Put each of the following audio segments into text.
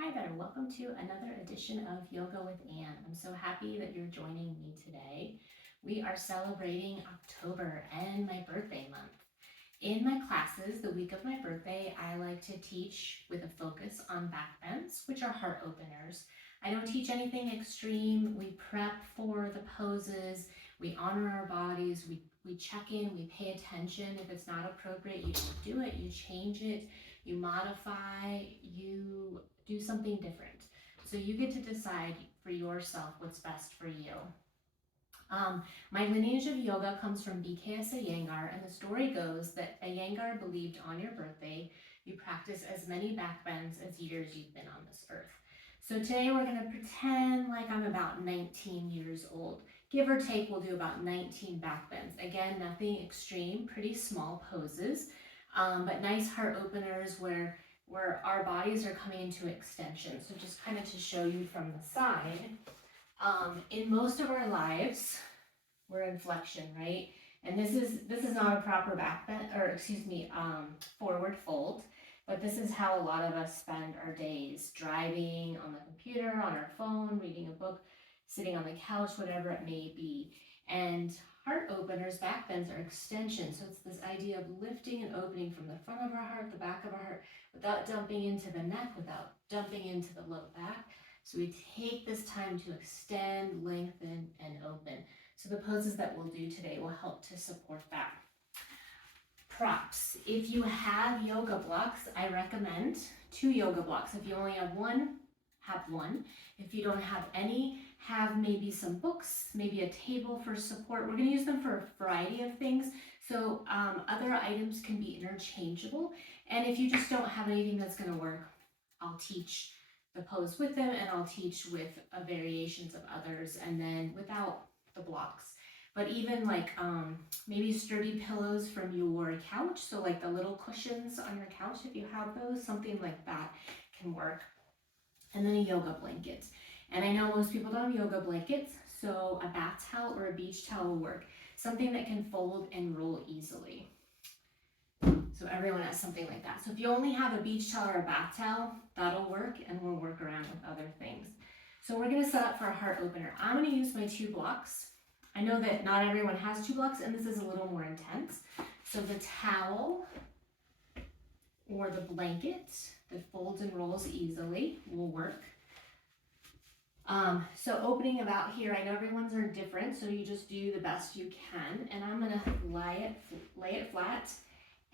Hi there, welcome to another edition of Yoga with Anne. I'm so happy that you're joining me today. We are celebrating October and my birthday month. In my classes, the week of my birthday, I like to teach with a focus on back bends, which are heart openers. I don't teach anything extreme. We prep for the poses, we honor our bodies, we check in, we pay attention. If it's not appropriate, you don't do it, you change it, you modify, you do something different. So you get to decide for yourself what's best for you. My lineage of yoga comes from BKS Iyengar, and the story goes that Iyengar believed on your birthday, you practice as many back bends as years you've been on this earth. So today we're going to pretend like I'm about 19 years old. Give or take, we'll do about 19 back bends. Again, nothing extreme, pretty small poses, but nice heart openers where our bodies are coming into extension. So just kind of to show you from the side, in most of our lives, we're in flexion, right? And this is not a proper back bend, or excuse me, forward fold, but this is how a lot of us spend our days: driving, on the computer, on our phone, reading a book, sitting on the couch, whatever it may be. And heart openers, back bends, are extension. So it's this idea of lifting and opening from the front of our heart, the back of our heart, without dumping into the neck, without dumping into the low back. So we take this time to extend, lengthen, and open. So the poses that we'll do today will help to support that. Props. If you have yoga blocks, I recommend 2 yoga blocks. If you only have one, have one. If you don't have any, have maybe some books, maybe a table for support. We're going to use them for a variety of things. So other items can be interchangeable. And if you just don't have anything that's going to work, I'll teach the pose with them, and I'll teach with variations of others, and then without the blocks. But even like maybe sturdy pillows from your couch, so like the little cushions on your couch, if you have those, something like that can work. And then a yoga blanket. And I know most people don't have yoga blankets, so a bath towel or a beach towel will work. Something that can fold and roll easily. So everyone has something like that. So if you only have a beach towel or a bath towel, that'll work, and we'll work around with other things. So we're going to set up for a heart opener. I'm going to use my 2 blocks. I know that not everyone has 2 blocks, and this is a little more intense. So the towel or the blanket that folds and rolls easily will work. So opening about here, I know everyone's are different, so you just do the best you can. And I'm going to lay it flat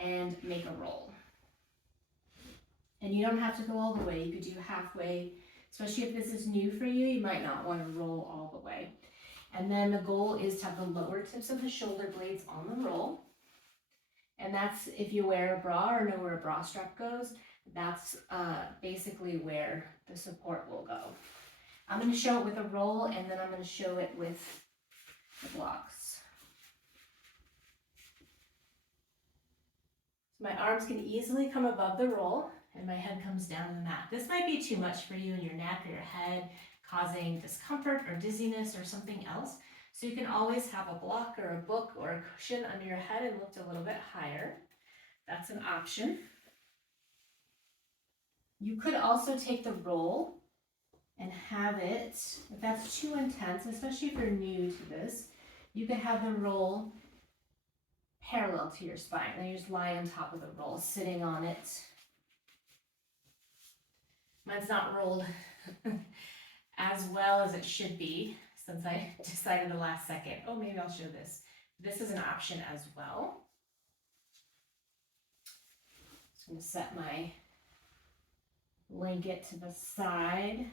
and make a roll. And you don't have to go all the way. You could do halfway, especially if this is new for you. You might not want to roll all the way. And then the goal is to have the lower tips of the shoulder blades on the roll. And that's, if you wear a bra or know where a bra strap goes, that's basically where the support will go. I'm going to show it with a roll, and then I'm going to show it with the blocks. So my arms can easily come above the roll, and my head comes down to the mat. This might be too much for you in your neck or your head, causing discomfort or dizziness or something else. So you can always have a block or a book or a cushion under your head and lift a little bit higher. That's an option. You could also take the roll and have it, if that's too intense, especially if you're new to this, you could have the roll parallel to your spine, and you just lie on top of the roll, sitting on it. Mine's not rolled as well as it should be, since I decided the last second, oh, maybe I'll show this. This is an option as well. So I'm going to set my blanket to the side.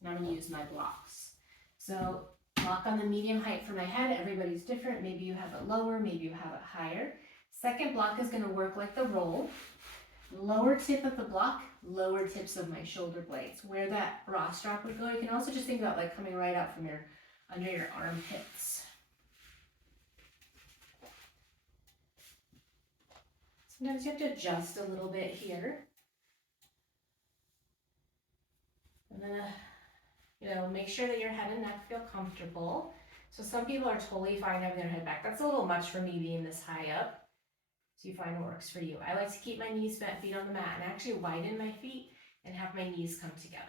And I'm going to use my blocks. So block on the medium height for my head. Everybody's different. Maybe you have it lower, maybe you have it higher. Second block is going to work like the roll. Lower tip of the block, lower tips of my shoulder blades. Where that bra strap would go, you can also just think about like coming right out from under your armpits. Sometimes you have to adjust a little bit here. And then make sure that your head and neck feel comfortable. So some people are totally fine having their head back. That's a little much for me being this high up. So you find what works for you. I like to keep my knees bent, feet on the mat, and actually widen my feet and have my knees come together.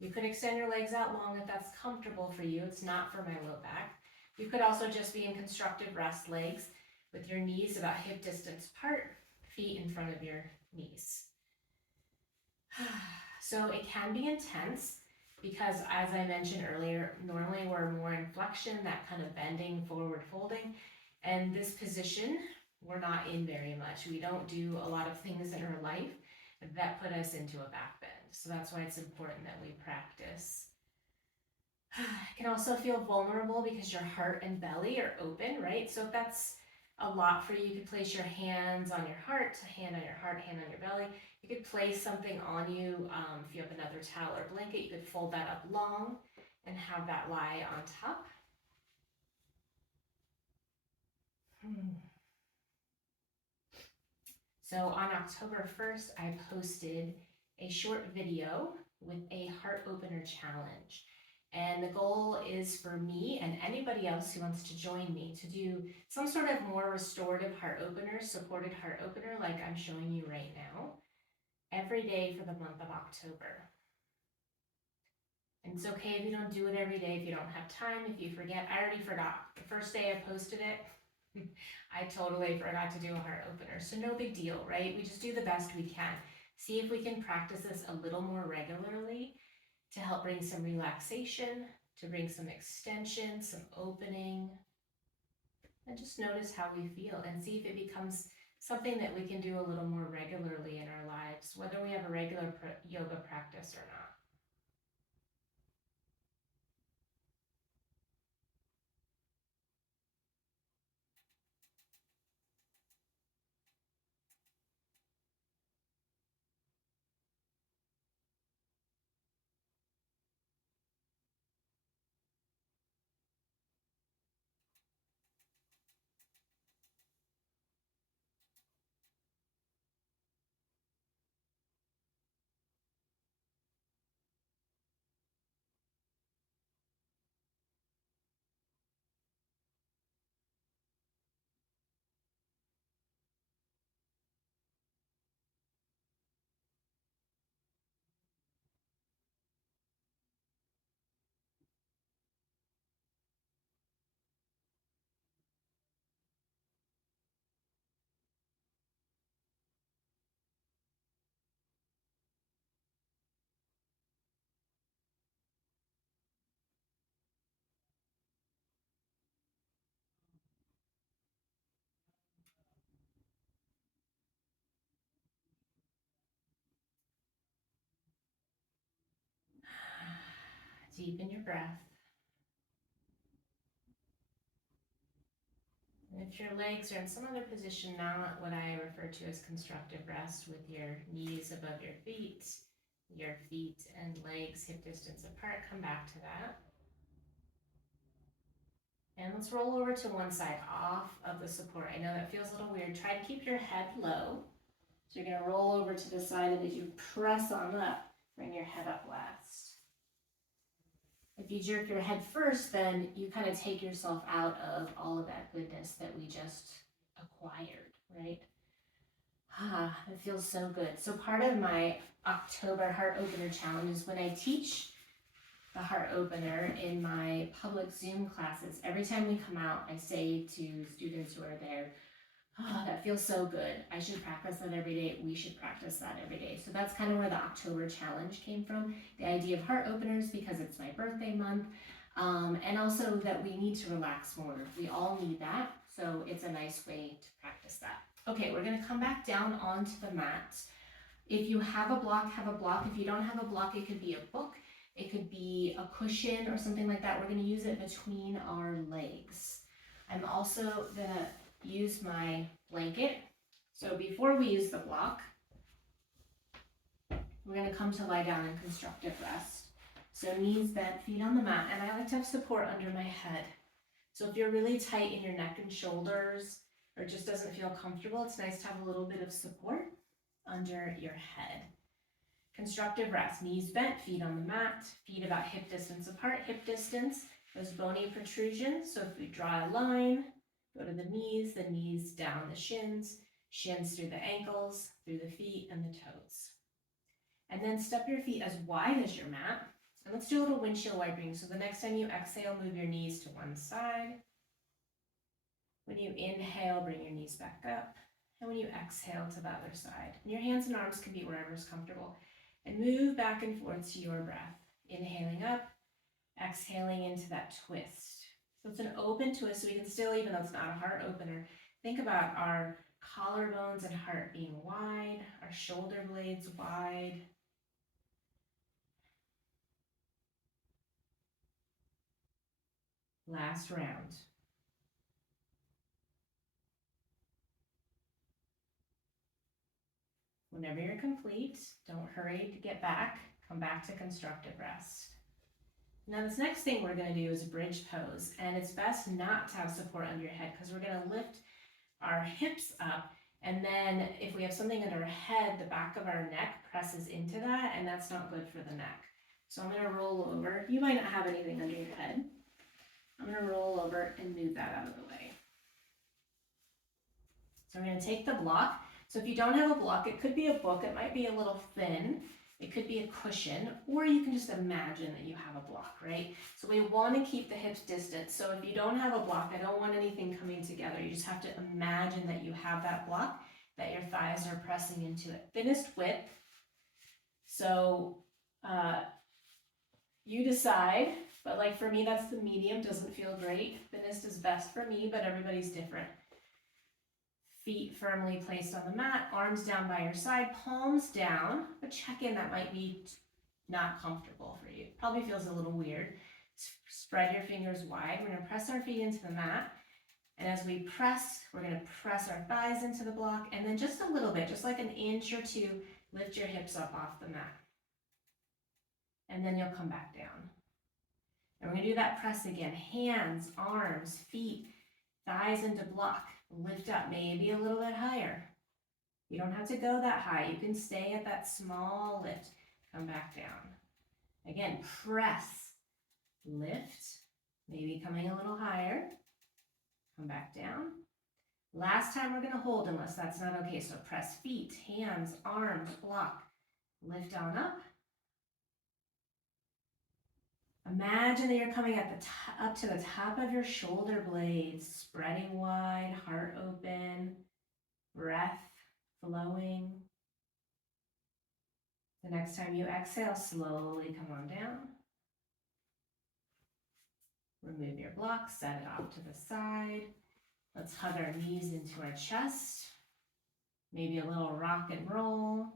You could extend your legs out long if that's comfortable for you. It's not for my low back. You could also just be in constructive rest legs with your knees about hip distance apart, feet in front of your knees. So it can be intense because, as I mentioned earlier, normally we're more in flexion, that kind of bending, forward folding, and this position we're not in very much. We don't do a lot of things in our life that put us into a back bend. So that's why it's important that we practice. It can also feel vulnerable because your heart and belly are open, right? So if that's a lot for you, you could place your hands on your heart, hand on your heart, hand on your belly. You could place something on you. If you have another towel or blanket, you could fold that up long and have that lie on top. So on October 1st, I posted a short video with a heart opener challenge. And the goal is for me and anybody else who wants to join me to do some sort of more restorative heart opener, supported heart opener like I'm showing you right now, every day for the month of October. And it's okay if you don't do it every day, if you don't have time, if you forget. I already forgot. The first day I posted it, I totally forgot to do a heart opener. So no big deal, right? We just do the best we can. See if we can practice this a little more regularly to help bring some relaxation, to bring some extension, some opening, and just notice how we feel and see if it becomes something that we can do a little more regularly in our lives, whether we have a regular yoga practice or not. Deepen your breath. And if your legs are in some other position, not what I refer to as constructive rest, with your knees above your feet and legs hip distance apart, come back to that. And let's roll over to one side off of the support. I know that feels a little weird. Try to keep your head low. So you're going to roll over to the side, and as you press on up, bring your head up last. If you jerk your head first, then you kind of take yourself out of all of that goodness that we just acquired, right? It feels so good. So part of my October heart opener challenge is when I teach the heart opener in my public Zoom classes, every time we come out, I say to students who are there, that feels so good. I should practice that every day. We should practice that every day. So that's kind of where the October challenge came from. The idea of heart openers because it's my birthday month. And also that we need to relax more. We all need that. So it's a nice way to practice that. Okay, we're going to come back down onto the mat. If you have a block, have a block. If you don't have a block, it could be a book. It could be a cushion or something like that. We're going to use it between our legs. I'm also going to use my blanket. So before we use the block, we're going to come to lie down in constructive rest. So knees bent, feet on the mat, and I like to have support under my head. So if you're really tight in your neck and shoulders, or it just doesn't feel comfortable, it's nice to have a little bit of support under your head. Constructive rest, knees bent, feet on the mat, feet about hip distance apart. Hip distance, those bony protrusions. So if we draw a line Go to the knees down the shins through the ankles, through the feet and the toes. And then step your feet as wide as your mat. And let's do a little windshield wipering. So the next time you exhale, move your knees to one side. When you inhale, bring your knees back up. And when you exhale, to the other side. And your hands and arms can be wherever is comfortable. And move back and forth to your breath. Inhaling up, exhaling into that twist. So it's an open twist, so we can still, even though it's not a heart opener, think about our collarbones and heart being wide, our shoulder blades wide. Last round. Whenever you're complete, don't hurry to get back. Come back to constructive rest. Now this next thing we're going to do is bridge pose, and it's best not to have support under your head because we're going to lift our hips up, and then if we have something under our head, the back of our neck presses into that, and that's not good for the neck. So I'm going to roll over. You might not have anything under your head. I'm going to roll over and move that out of the way. So we're going to take the block. So if you don't have a block, it could be a book. It might be a little thin. It could be a cushion, or you can just imagine that you have a block, right? So we want to keep the hips distant. So if you don't have a block, I don't want anything coming together. You just have to imagine that you have that block, that your thighs are pressing into it. Thinnest width. So you decide, but like for me, that's the medium, doesn't feel great. Thinnest is best for me, but everybody's different. Feet firmly placed on the mat, arms down by your side, palms down, but check in, that might be not comfortable for you. Probably feels a little weird. Spread your fingers wide. We're going to press our feet into the mat. And as we press, we're going to press our thighs into the block. And then just a little bit, just like an inch or two, lift your hips up off the mat. And then you'll come back down. And we're going to do that press again. Hands, arms, feet, thighs into block. Lift up, maybe a little bit higher. You don't have to go that high. You can stay at that small lift. Come back down. Again, press, lift, maybe coming a little higher. Come back down. Last time we're going to hold unless that's not okay. So press feet, hands, arms, block. Lift on up. Imagine that you're coming at the up to the top of your shoulder blades, spreading wide, heart open, breath flowing. The next time you exhale, slowly come on down. Remove your block, set it off to the side. Let's hug our knees into our chest. Maybe a little rock and roll.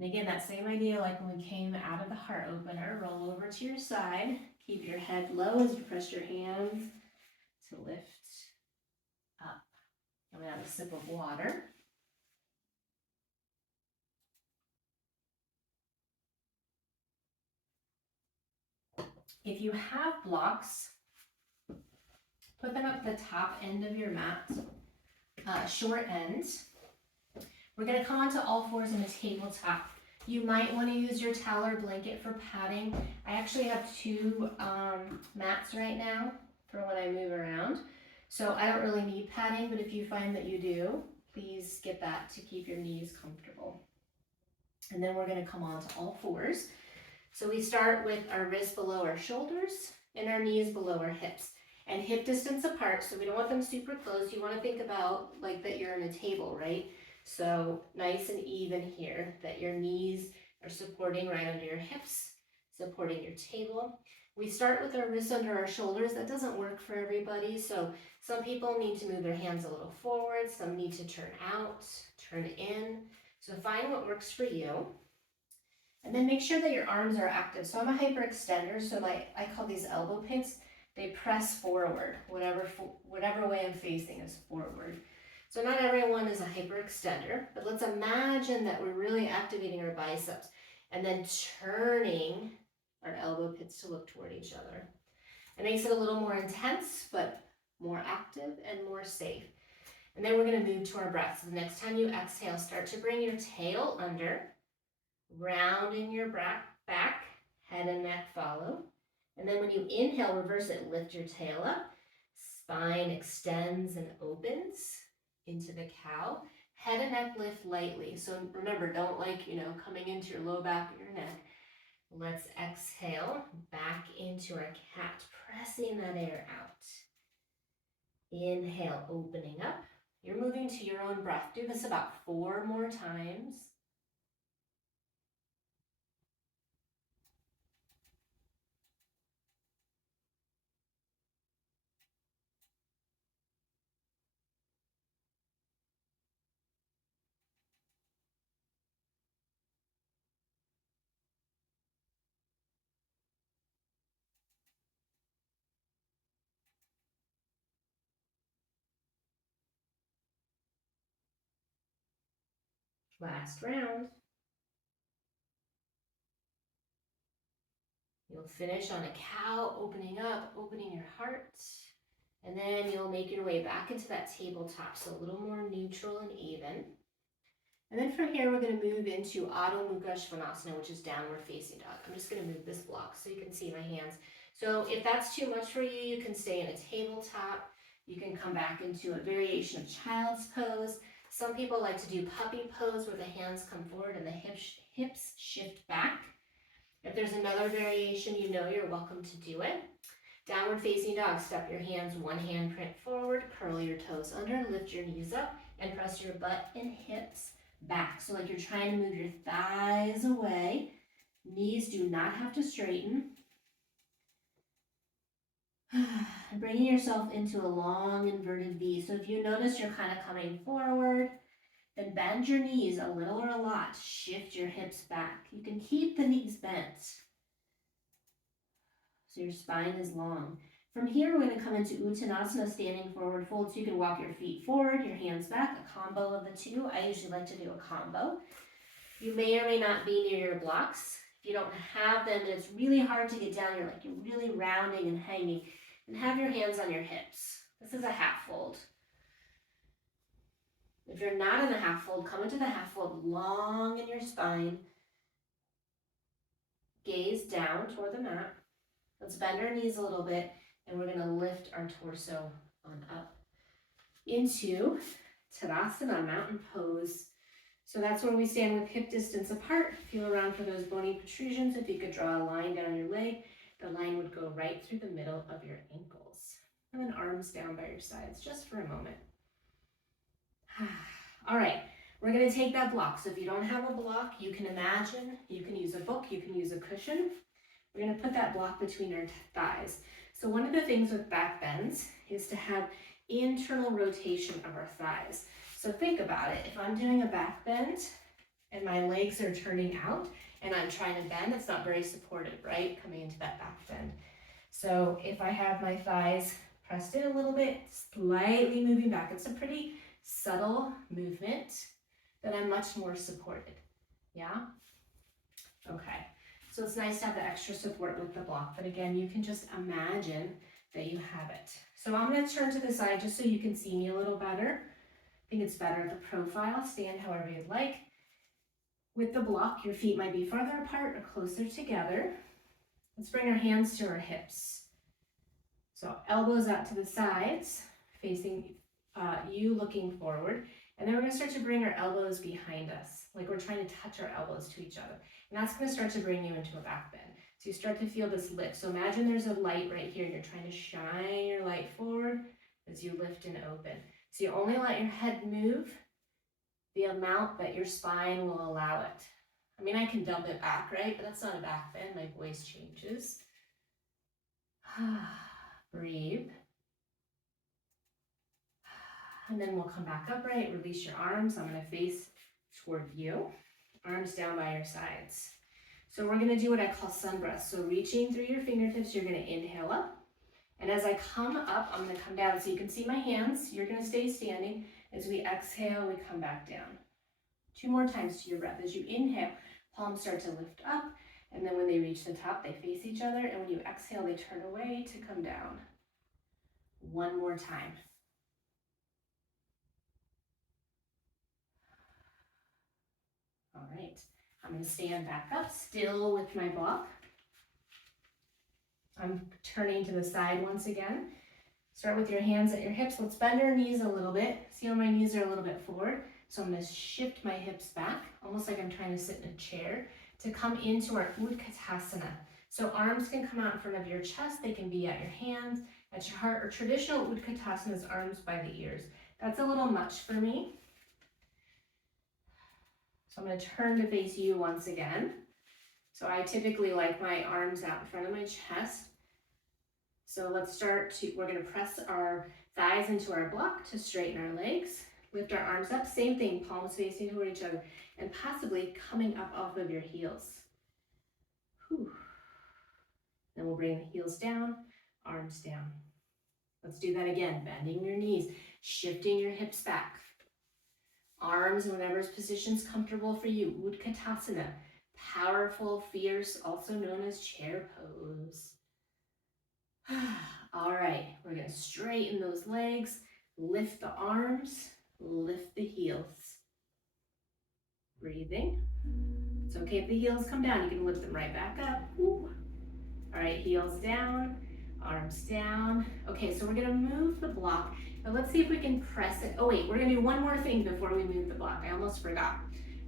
And again, that same idea like when we came out of the heart opener, roll over to your side. Keep your head low as you press your hands to lift up. I'm going to have a sip of water. If you have blocks, put them at the top end of your mat, short ends. We're going to come onto all fours in a tabletop. You might want to use your towel or blanket for padding. I actually have two mats right now for when I move around. So I don't really need padding, but if you find that you do, please get that to keep your knees comfortable. And then we're going to come onto all fours. So we start with our wrists below our shoulders and our knees below our hips. And hip distance apart, so we don't want them super close. You want to think about like that you're in a table, right? So nice and even here, that your knees are supporting right under your hips, supporting your table. We start with our wrists under our shoulders. That doesn't work for everybody. So some people need to move their hands a little forward. Some need to turn out, turn in. So find what works for you. And then make sure that your arms are active. So I'm a hyperextender, so I call these elbow pits. They press forward, whatever way I'm facing is forward. So not everyone is a hyperextender, but let's imagine that we're really activating our biceps and then turning our elbow pits to look toward each other. It makes it a little more intense, but more active and more safe. And then we're going to move to our breath. So the next time you exhale, start to bring your tail under, rounding your back, head and neck follow. And then when you inhale, reverse it, lift your tail up, Spine extends and opens into the cow. Head and neck lift lightly. So remember, don't coming into your low back or your neck. Let's exhale back into our cat, pressing that air out. Inhale, opening up. You're moving to your own breath. Do this about 4 more times. Last round. You'll finish on a cow, opening up, opening your heart. And then you'll make your way back into that tabletop, so a little more neutral and even. And then from here, we're going to move into Adho Mukha Svanasana, which is downward facing dog. I'm just going to move this block so you can see my hands. So if that's too much for you, you can stay in a tabletop. You can come back into a variation of child's pose. Some people like to do puppy pose where the hands come forward and the hips shift back. If there's another variation, you know you're welcome to do it. Downward facing dog, step your hands, one hand print forward, curl your toes under, lift your knees up, and press your butt and hips back. So like you're trying to move your thighs away. Knees do not have to straighten. Bringing yourself into a long inverted V. So if you notice you're kind of coming forward, then bend your knees a little or a lot. Shift your hips back. You can keep the knees bent so your spine is long. From here, we're going to come into Uttanasana, standing forward fold. So you can walk your feet forward, your hands back, a combo of the two. I usually like to do a combo. You may or may not be near your blocks. If you don't have them and it's really hard to get down, you're really rounding and hanging, and have your hands on your hips. This is a half fold. If you're not in the half fold, come into the half fold, long in your spine. Gaze down toward the mat. Let's bend our knees a little bit, and we're going to lift our torso on up into Tadasana, mountain pose. So that's where we stand with hip distance apart. Feel around for those bony protrusions. If you could draw a line down your leg, the line would go right through the middle of your ankles. And then arms down by your sides, just for a moment. All right, we're going to take that block. So if you don't have a block, you can imagine, you can use a book, you can use a cushion. We're going to put that block between our thighs. So one of the things with back bends is to have internal rotation of our thighs. So think about it. If I'm doing a back bend and my legs are turning out and I'm trying to bend, it's not very supportive, right? Coming into that back bend. So if I have my thighs pressed in a little bit, slightly moving back, it's a pretty subtle movement, then I'm much more supported. Yeah? Okay. So it's nice to have the extra support with the block, but again, you can just imagine that you have it. So I'm going to turn to the side just so you can see me a little better. I think it's better the profile. Stand however you'd like. With the block, your feet might be farther apart or closer together. Let's bring our hands to our hips. So elbows out to the sides, facing you looking forward. And then we're going to start to bring our elbows behind us, like we're trying to touch our elbows to each other. And that's going to start to bring you into a back bend. So you start to feel this lift. So imagine there's a light right here and you're trying to shine your light forward as you lift and open. So you only let your head move the amount that your spine will allow it. I mean, I can dump it back, right? But that's not a back bend. My voice changes. Breathe. And then we'll come back upright, release your arms. I'm going to face toward you, arms down by your sides. So we're going to do what I call sun breath. So reaching through your fingertips, you're going to inhale up. And as I come up, I'm going to come down. So you can see my hands. You're going to stay standing. As we exhale, we come back down. 2 more times to your breath. As you inhale, palms start to lift up. And then when they reach the top, they face each other. And when you exhale, they turn away to come down. 1 more time. All right, I'm going to stand back up, still with my block. I'm turning to the side once again. Start with your hands at your hips. Let's bend our knees a little bit. See how my knees are a little bit forward? So I'm going to shift my hips back, almost like I'm trying to sit in a chair, to come into our Uttanasana. So arms can come out in front of your chest. They can be at your hands, at your heart, or traditional Uttanasana is arms by the ears. That's a little much for me. So I'm going to turn to face you once again. So I typically like my arms out in front of my chest. So we're going to press our thighs into our block to straighten our legs. Lift our arms up, same thing, palms facing toward each other, and possibly coming up off of your heels. Whew. Then we'll bring the heels down, arms down. Let's do that again, bending your knees, shifting your hips back. Arms in whatever's position's comfortable for you. Uttanasana, powerful, fierce, also known as chair pose. All right, we're gonna straighten those legs, lift the arms, lift the heels. Breathing. It's okay if the heels come down, you can lift them right back up. Ooh. All right, heels down, arms down. Okay, so we're gonna move the block. Now let's see if we can press it. Oh wait, we're gonna do one more thing before we move the block. I almost forgot.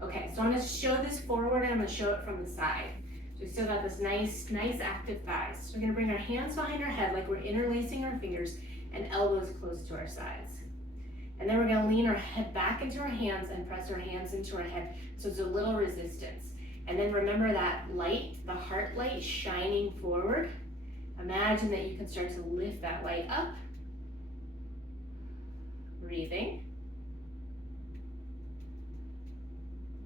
Okay, so I'm gonna show this forward and I'm gonna show it from the side. So we still got this nice active thighs. So we're gonna bring our hands behind our head like we're interlacing our fingers and elbows close to our sides. And then we're gonna lean our head back into our hands and press our hands into our head. So it's a little resistance. And then remember that light, the heart light shining forward. Imagine that you can start to lift that light up. Breathing.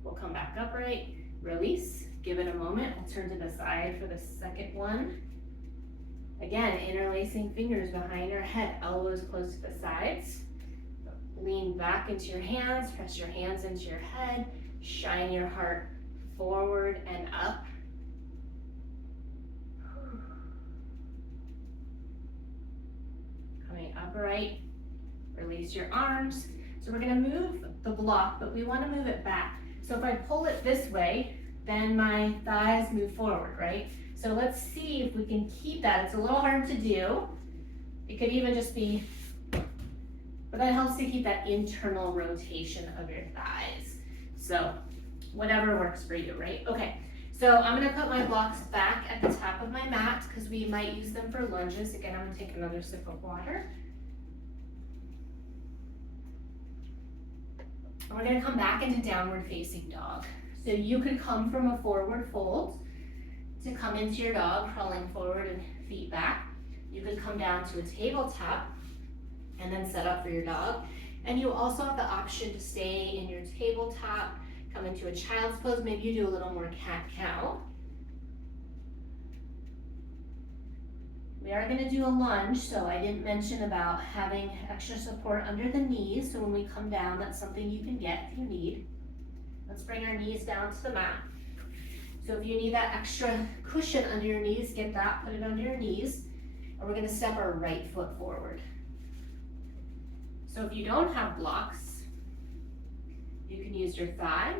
We'll come back upright, release, give it a moment. We'll turn to the side for the second one. Again, interlacing fingers behind our head, elbows close to the sides. Lean back into your hands, press your hands into your head, shine your heart forward and up. Coming upright, release your arms. So we're gonna move the block, but we wanna move it back. So if I pull it this way, then my thighs move forward, right? So let's see if we can keep that. It's a little hard to do. It could even just be, but that helps to keep that internal rotation of your thighs. So whatever works for you, right? Okay, so I'm gonna put my blocks back at the top of my mat because we might use them for lunges. Again, I'm gonna take another sip of water. And we're gonna come back into downward facing dog. So you could come from a forward fold to come into your dog, crawling forward and feet back. You could come down to a tabletop and then set up for your dog. And you also have the option to stay in your tabletop, come into a child's pose. Maybe you do a little more cat-cow. We are gonna do a lunge, so I didn't mention about having extra support under the knees. So when we come down, that's something you can get if you need. Let's bring our knees down to the mat. So if you need that extra cushion under your knees, get that, put it under your knees. And we're gonna step our right foot forward. So if you don't have blocks, you can use your thigh,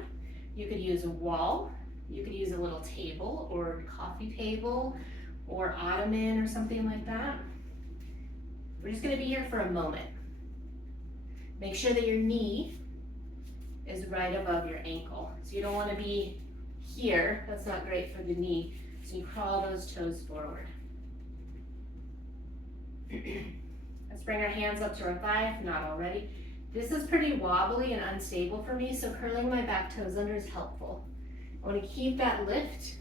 you could use a wall, you could use a little table or coffee table or ottoman or something like that. We're just gonna be here for a moment. Make sure that your knee is right above your ankle. So you don't wanna be here, that's not great for the knee. So you crawl those toes forward. Let's bring our hands up to our thigh, if not already. This is pretty wobbly and unstable for me, so curling my back toes under is helpful. I wanna keep that lift.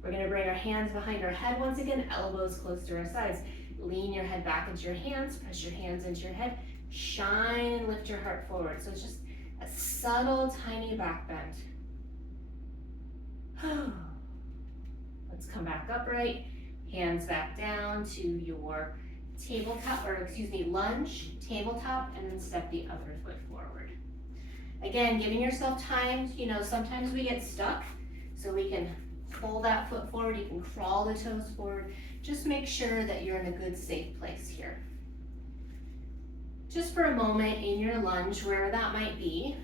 We're gonna bring our hands behind our head once again, elbows close to our sides. Lean your head back into your hands, press your hands into your head, shine and lift your heart forward. So it's just a subtle, tiny back bend. Let's come back upright, hands back down to your tabletop, or excuse me, lunge, tabletop, and then step the other foot forward. Again, giving yourself time, you know, sometimes we get stuck, so we can pull that foot forward, you can crawl the toes forward. Just make sure that you're in a good, safe place here. Just for a moment in your lunge, wherever that might be,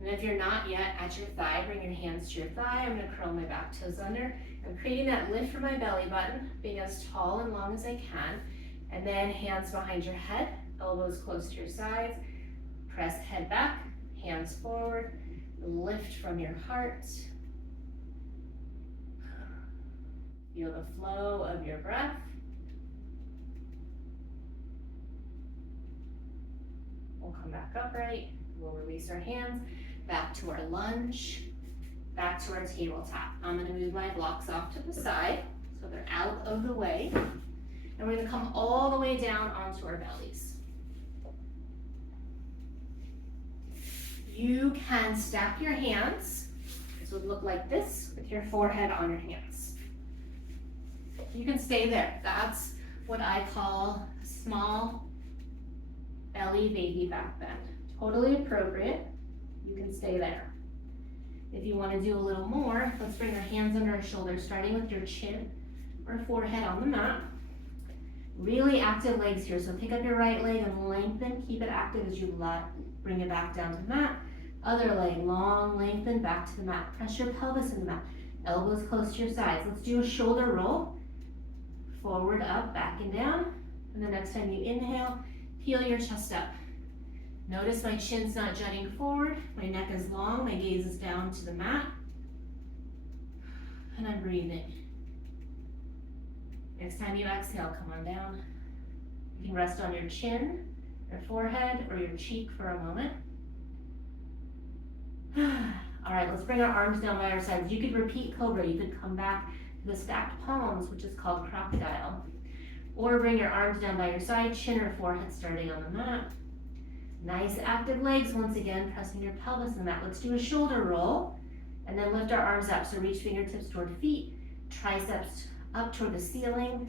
And if you're not yet at your thigh, bring your hands to your thigh. I'm gonna curl my back toes under. I'm creating that lift for my belly button, being as tall and long as I can. And then hands behind your head, elbows close to your sides. Press head back, hands forward. Lift from your heart. Feel the flow of your breath. We'll come back upright. We'll release our hands back to our lunge, back to our tabletop. I'm going to move my blocks off to the side so they're out of the way. And we're going to come all the way down onto our bellies. You can stack your hands. This would look like this with your forehead on your hands. You can stay there. That's what I call a small belly baby back bend. Totally appropriate. You can stay there. If you want to do a little more, let's bring our hands under our shoulders, starting with your chin or forehead on the mat. Really active legs here. So pick up your right leg and lengthen. Keep it active as you bring it back down to the mat. Other leg, long, lengthen, back to the mat. Press your pelvis in the mat. Elbows close to your sides. Let's do a shoulder roll. Forward, up, back and down. And the next time you inhale, peel your chest up. Notice my chin's not jutting forward. My neck is long. My gaze is down to the mat. And I'm breathing. Next time you exhale, come on down. You can rest on your chin, your forehead, or your cheek for a moment. All right, let's bring our arms down by our sides. You could repeat Cobra. You could come back to the stacked palms, which is called crocodile. Or bring your arms down by your side, chin or forehead starting on the mat. Nice active legs, once again, pressing your pelvis in the mat. Let's do a shoulder roll, and then lift our arms up. So reach fingertips toward feet, triceps up toward the ceiling.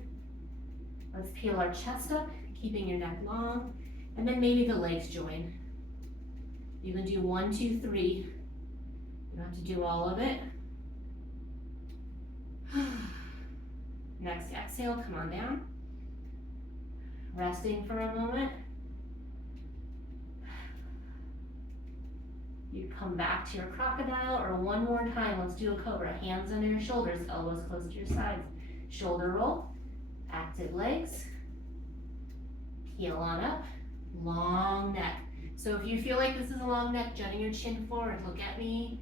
Let's peel our chest up, keeping your neck long, and then maybe the legs join. You can do 1, 2, 3. You don't have to do all of it. Next exhale, come on down. Resting for a moment. You come back to your crocodile, or one more time, let's do a Cobra. Hands under your shoulders, elbows close to your sides. Shoulder roll, active legs. Peel on up, long neck. So if you feel like this is a long neck, jutting your chin forward, look at me,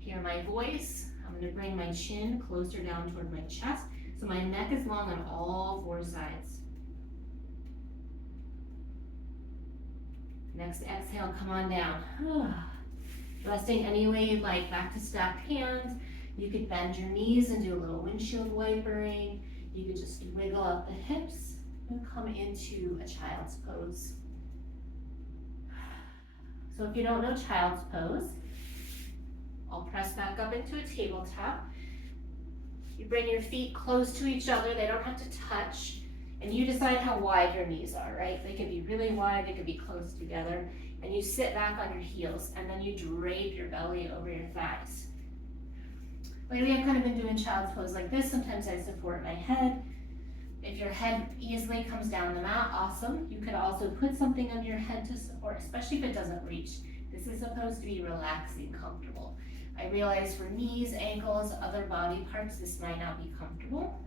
hear my voice. I'm gonna bring my chin closer down toward my chest. So my neck is long on all 4 sides. Next exhale, come on down. Resting any way you'd like, back to stacked hands. You could bend your knees and do a little windshield wipering. You could just wiggle up the hips and come into a child's pose. So if you don't know child's pose, I'll press back up into a tabletop. You bring your feet close to each other. They don't have to touch. And you decide how wide your knees are, right? They could be really wide, they could be close together. And you sit back on your heels, and then you drape your belly over your thighs. Lately, I've kind of been doing child's pose like this. Sometimes I support my head. If your head easily comes down the mat, awesome. You could also put something under your head to support, especially if it doesn't reach. This is supposed to be relaxing, comfortable. I realize for knees, ankles, other body parts, this might not be comfortable.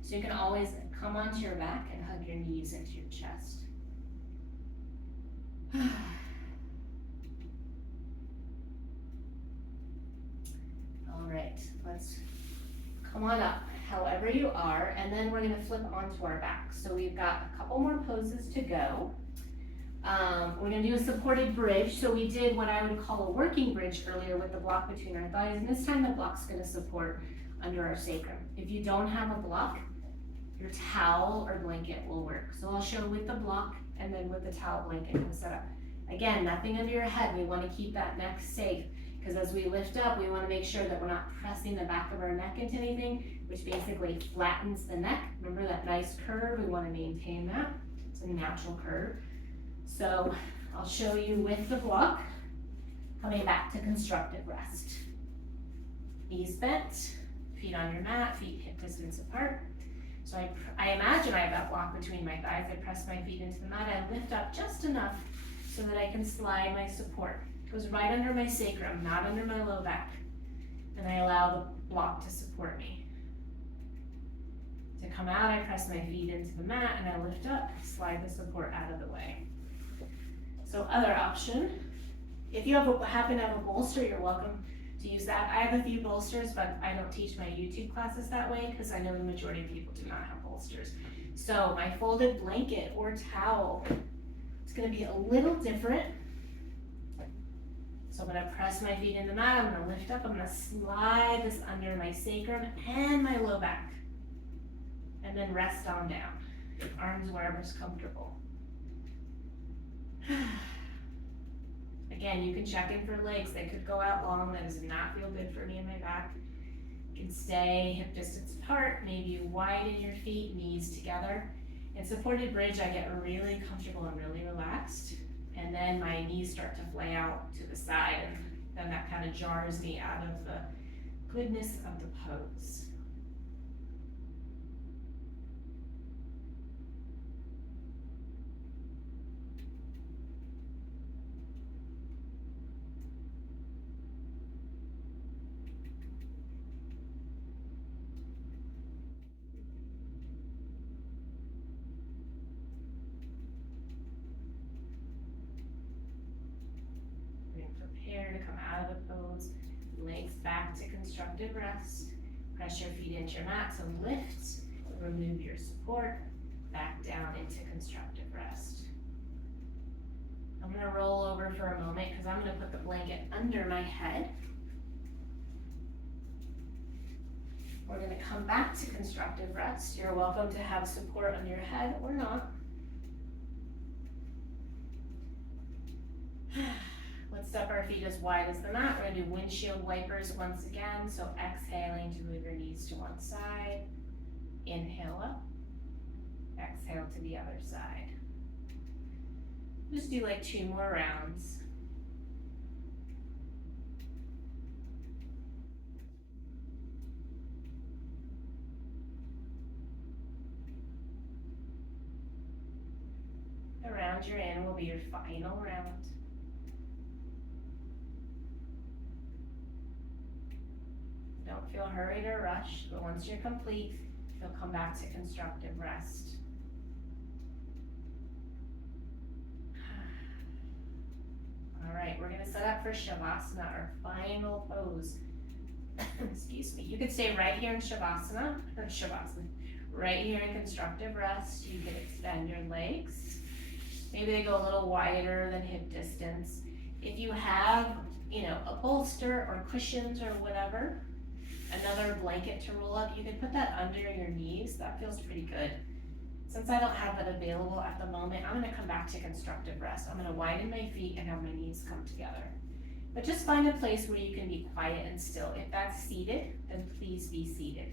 So you can always come onto your back and hug your knees into your chest. All right, let's come on up, however you are, and then we're gonna flip onto our back. So we've got a couple more poses to go. We're gonna do a supported bridge. So we did what I would call a working bridge earlier with the block between our thighs, and this time the block's gonna support under our sacrum. If you don't have a block, your towel or blanket will work. So I'll show with the block and then with the towel blanket and set up. Again, nothing under your head. We want to keep that neck safe, because as we lift up, we want to make sure that we're not pressing the back of our neck into anything, which basically flattens the neck. Remember that nice curve? We want to maintain that. It's a natural curve. So I'll show you with the block, coming back to constructive rest. Knees bent, feet on your mat, feet hip distance apart. So I imagine I have that block between my thighs. I press my feet into the mat. I lift up just enough so that I can slide my support. Goes right under my sacrum, not under my low back. And I allow the block to support me. To come out, I press my feet into the mat and I lift up, slide the support out of the way. So other option, if you happen to have a bolster, you're welcome to use that. I have a few bolsters, but I don't teach my YouTube classes that way because I know the majority of people do not have bolsters. So my folded blanket or towel, it's gonna be a little different. So I'm gonna press my feet in the mat, I'm gonna lift up, I'm gonna slide this under my sacrum and my low back. And then rest on down. Arms wherever's comfortable. Again, you can check in for legs. They could go out long. That does not feel good for me in my back. You can stay hip distance apart. Maybe you widen your feet, knees together. In supported bridge, I get really comfortable and really relaxed. And then my knees start to flay out to the side. And then that kind of jars me out of the goodness of the pose. Prepare to come out of the pose, legs back to constructive rest. Press your feet into your mat, so lift, remove your support, back down into constructive rest. I'm gonna roll over for a moment because I'm gonna put the blanket under my head. We're gonna come back to constructive rest. You're welcome to have support on your head or not. Let's step our feet as wide as the mat. We're gonna do windshield wipers once again. So exhaling to move your knees to one side. Inhale up. Exhale to the other side. Just do like 2 more rounds. The round you're in will be your final round. Don't feel hurried or rushed, but once you're complete, you'll come back to constructive rest. All right, we're gonna set up for Shavasana, our final pose. Excuse me. You could stay right here in Shavasana, right here in constructive rest. You can extend your legs. Maybe they go a little wider than hip distance. If you have, a bolster or cushions or whatever, another blanket to roll up, you can put that under your knees. That feels pretty good. Since I don't have that available at the moment, I'm gonna come back to constructive rest. I'm gonna widen my feet and have my knees come together. But just find a place where you can be quiet and still. If that's seated, then please be seated.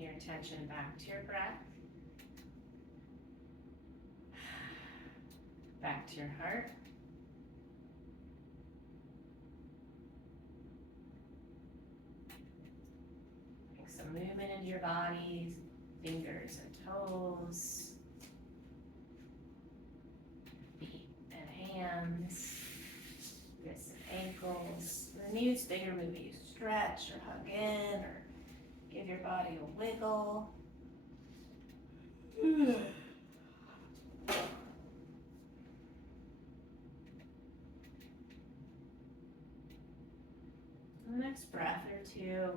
Bring your attention back to your breath. Back to your heart. Bring some movement into your bodies, fingers and toes, feet and hands, wrists and ankles. When the knees bigger, maybe you stretch or hug in or give your body a wiggle. The next breath or two,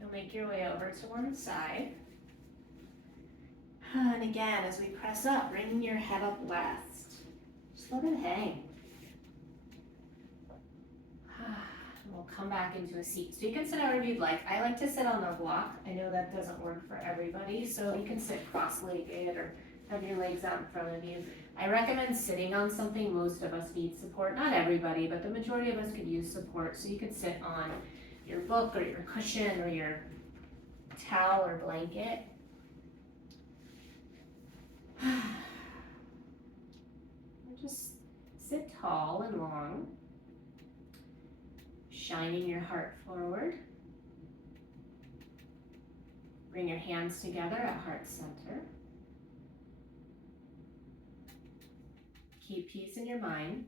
you'll make your way over to one side. And again, as we press up, bring your head up west. Just let it hang. We'll come back into a seat. So you can sit however you'd like. I like to sit on a block. I know that doesn't work for everybody, so you can sit cross-legged or have your legs out in front of you. I recommend sitting on something. Most of us need support. Not everybody, but the majority of us could use support. So you could sit on your book or your cushion or your towel or blanket. Just sit tall and long, shining your heart forward. Bring your hands together at heart center. Keep peace in your mind.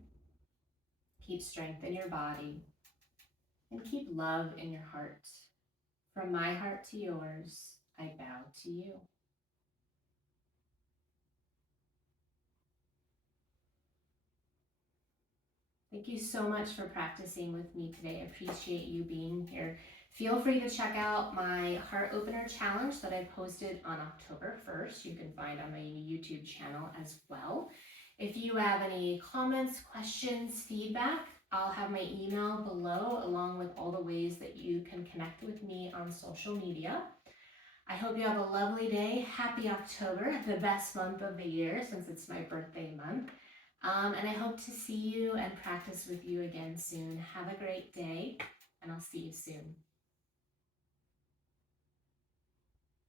Keep strength in your body. And keep love in your heart. From my heart to yours, I bow to you. Thank you so much for practicing with me today. I appreciate you being here. Feel free to check out my Heart Opener Challenge that I posted on October 1st. You can find on my YouTube channel as well. If you have any comments, questions, feedback, I'll have my email below along with all the ways that you can connect with me on social media. I hope you have a lovely day. Happy October, the best month of the year since it's my birthday month. And I hope to see you and practice with you again soon. Have a great day, and I'll see you soon.